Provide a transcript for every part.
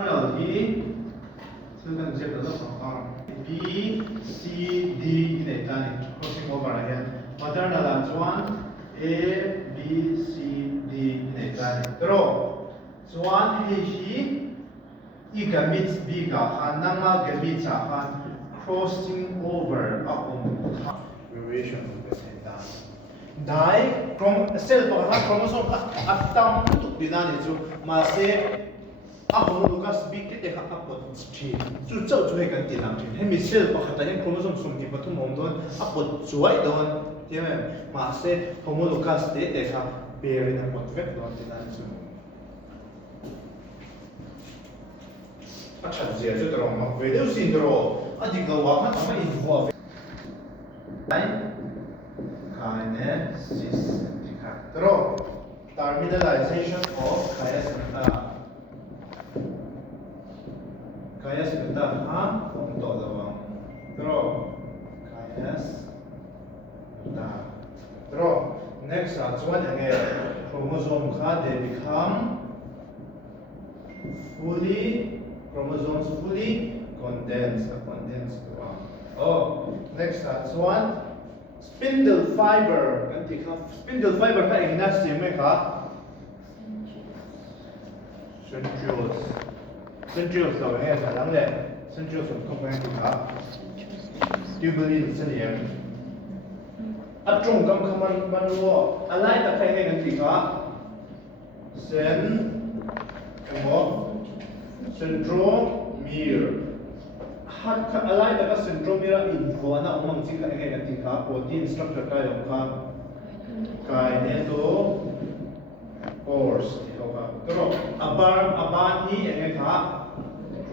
여기 수능 이제 넣어서 B, C, D này ta này crossing over này hen. Pattern là chuan A, B, C, D này ta này. Rồi chuan A hi I gamit B ka han nama gamit sa han crossing over variation of the data. Dai from cell pa chromosome atam tu dinani chu ma se Ako Lucas big kit ek apot chi chu chau chu he kan ti lam chin he mi cell pa khata hen chromosome sum ti pathum om don apot chuai don tiam ma se homo Lucas te te kha pair in apot vek don ti nan chu acha zia chu tro ma ve deu sin tro adik lo wa kha ma involve kinesis tro terminalization of Kaya sebentar, untuk doang. Terus, kaya sebentar. Terus, next cuman yang chromosome they become chromosomes fully condensed doang. Oh, next one spindle fiber. Nanti spindle fiber kan ini nasi mereka centrioles เราเนี่ยสารหลังแหละ centrioles ของ component ครับ tubulin เส้นเอ็นอัดตรงกับคำมันรู้อะไรแต่ใครในกันทีครับเส้นcentromere ฮัดอะไรแต่ก็ centromere อินโฟนะองค์มันจริงกับใครกันทีครับ protein structure ได้หรือครับ kinetochores ที่เขาครับก็อับบานนี้เองครับ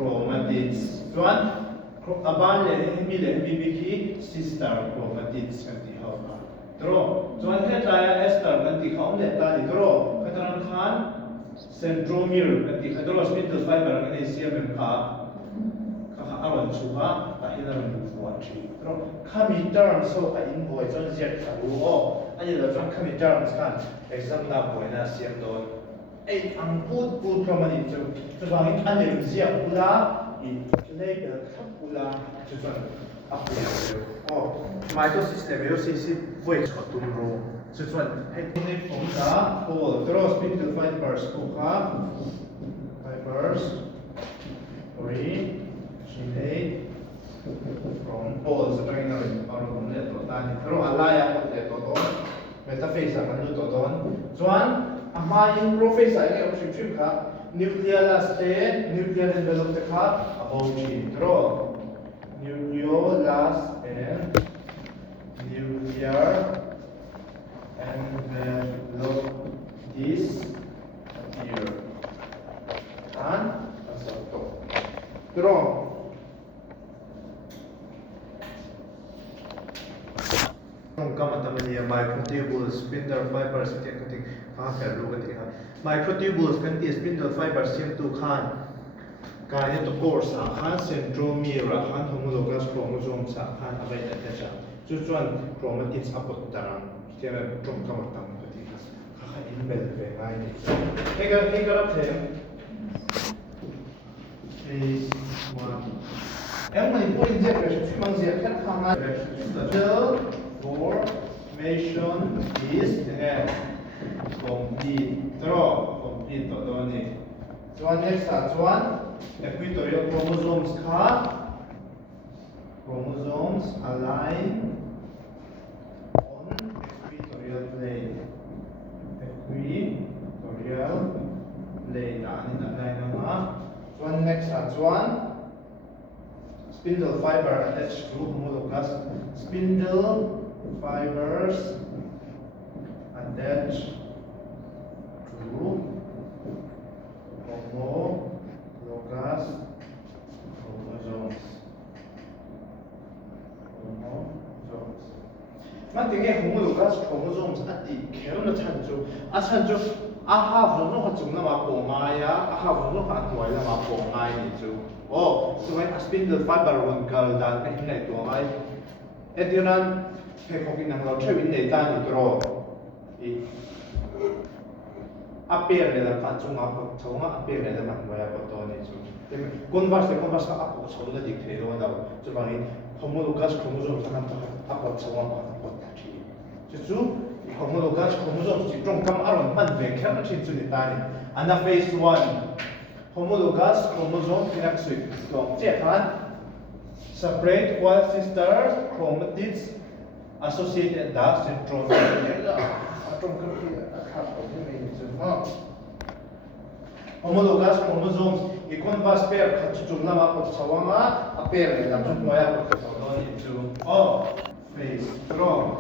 chromatids. Tuan, abang le sister chromatids kan ti hau ka. Tro, tuan ester kan ti hau le ta ni tro. Kataran khan centromere kan ti tro spindle fiber kan ni siam ka. Ka awan chu ha ta hinar mu fuan chi. Tro, kami term so ka in boy chon jet ka ru o. Ani la chon kami terms kan exam na boy na siam don. Ang put chromatid so bangin anem zia pula in label pula so apula oh mitosis le meiosis voice khatum ro so hai ne form da pole draw spindle fibers ko kha fibers originate from poles so tawin na aro le to tani pero alaya ko le to don metaphase ang ano to don chuan Amayin professor ini option trim ka nucleolus te nuclear envelope te ka about draw nucleolus and nuclear envelope this here and draw microtubules spindle fibers keting microtubules kan ti spindle fibers sim tu khan kinetochores khan centromere khan homologous chromosomes khan abai ta chu chuan chromatids apot taran tiam trom kamar tam ti kha in bel ve ngai ni hega rap the is one mai point je ke mang je khat khang the formation is complete to doni chuan next chuan equatorial chromosomes align on equatorial plane ani na line na chuan next chuan spindle fiber attached to homologous spindle fibers attached to homologous chromosomes. Mantinge homologous chromosomes ati kero na chanjo aha vono ha chungna ma po maya aha vono ha tuai la ma po ngai ni chu oh so when spindle fiber one gal dan ai nei to ngai edinan pe khokin nang lo thewin nei ta ni tro I appear le la ka chunga ko chunga appear le la man waya ko to ni chu converse ka apo chawla dik thelo da chu bang homologous chromosome sanam ta apo chawa ma apo ta thi chu homologous chromosome chi trong kam aron man ve khem na chin chu ni ta ni ana phase 1 homologous chromosome phenotype to che khan separate while sister chromatids associated da syndrome trong kam ki akha ko ni chu ha homologous chromosomes converse pair khachu chumna ma ko chawanga a pair le lam chu moya ko chawno ni chu phase draw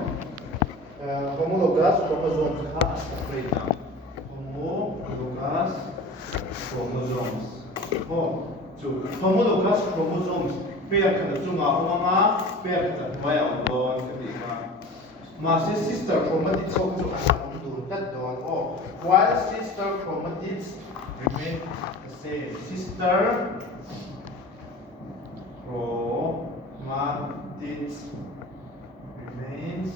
homologous chromosomes kha separate na homologous chromosomes chu homologous chromosomes pair kha chunga homanga pair kha moya on ka ti ma sister chromatids so chu dur tat don while sister chromatids remain the same. Sister chromatids remains